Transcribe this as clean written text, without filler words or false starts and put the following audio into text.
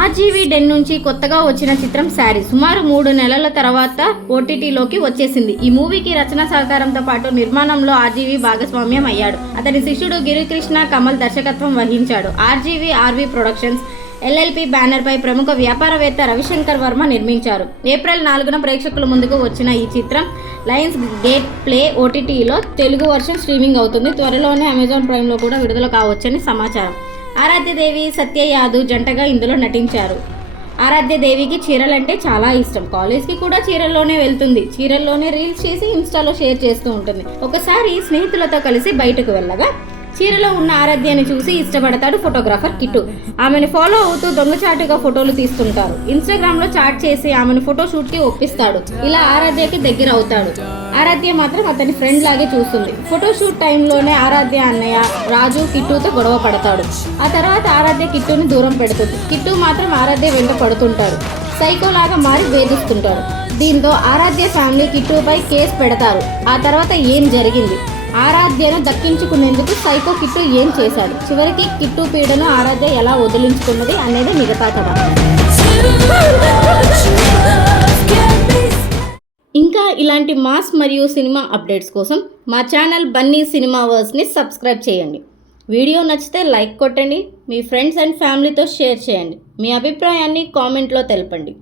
RGV den నుంచి కొత్తగా వచ్చిన చిత్రం శారీ సుమారు 3 నెలల తర్వాత ఓటీటీలోకి వచ్చేసింది. ఈ మూవీకి రచన సహకారంతో పాటు నిర్మాణంలో ఆర్జీవీ భాగస్వామ్యం అయ్యాడు. అతని శిష్యుడు గిరికృష్ణ కమల్ దర్శకత్వం వహించాడు. ఆర్వీ ప్రొడక్షన్స్ ఎల్ఎల్పి బ్యానర్ పై ప్రముఖ వ్యాపారవేత్త రవిశంకర్ వర్మ నిర్మించారు. ఏప్రిల్ 4న ప్రేక్షకుల ముందుకు వచ్చిన ఈ చిత్రం లయన్స్ గేట్ ప్లే ఓటీటీలో తెలుగు వర్షన్ స్ట్రీమింగ్ అవుతుంది. త్వరలోనే అమెజాన్ ప్రైమ్లో కూడా విడుదల కావచ్చని సమాచారం. ఆరాధ్యదేవి సత్య యాదవ్ జంటగా ఇందులో నటించారు. ఆరాధ్యదేవికి చీరలంటే చాలా ఇష్టం. కాలేజ్కి కూడా చీరల్లోనే వెళ్తుంది. చీరల్లోనే రీల్స్ చేసి ఇన్స్టాలో షేర్ చేస్తూ ఉంటుంది. ఒకసారి స్నేహితులతో కలిసి బయటకు వెళ్ళగా చీరలో ఉన్న ఆరాధ్యని చూసి ఇష్టపడతాడు ఫోటోగ్రాఫర్ కిట్టు. ఆమెను ఫాలో అవుతూ దొంగచాటుగా ఫోటోలు తీస్తుంటారు. ఇన్స్టాగ్రామ్లో చాట్ చేసి ఆమెను ఫోటోషూట్కి ఒప్పిస్తాడు. ఇలా ఆరాధ్యకి దగ్గర అవుతాడు. ఆరాధ్య మాత్రం అతని ఫ్రెండ్ లాగే చూస్తుంది. ఫోటోషూట్ టైంలోనే ఆరాధ్య అన్నయ్య రాజు కిట్టుతో గొడవ పడతాడు. ఆ తర్వాత ఆరాధ్య కిట్టుని దూరం పెడుతుంది. కిట్టు మాత్రం ఆరాధ్య వెంట పడుతుంటాడు. సైకోలాగా మారి వేధిస్తుంటాడు. దీంతో ఆరాధ్య ఫ్యామిలీ కిట్టుపై కేసు పెడతారు. ఆ తర్వాత ఏం జరిగింది, ఆరాధ్యను దక్కించుకునేందుకు సైకో కిట్టు ఏం చేశాడు, చివరికి కిట్టు పీడను ఆరాధ్య ఎలా వదిలించుకున్నది అనేది మిగతా కథ. ఇంకా ఇలాంటి మాస్ మరియు సినిమా అప్డేట్స్ కోసం మా ఛానల్ బన్నీ సినిమా వర్స్ని సబ్స్క్రైబ్ చేయండి. వీడియో నచ్చితే లైక్ కొట్టండి. మీ ఫ్రెండ్స్ అండ్ ఫ్యామిలీతో షేర్ చేయండి. మీ అభిప్రాయాన్ని కామెంట్లో తెలపండి.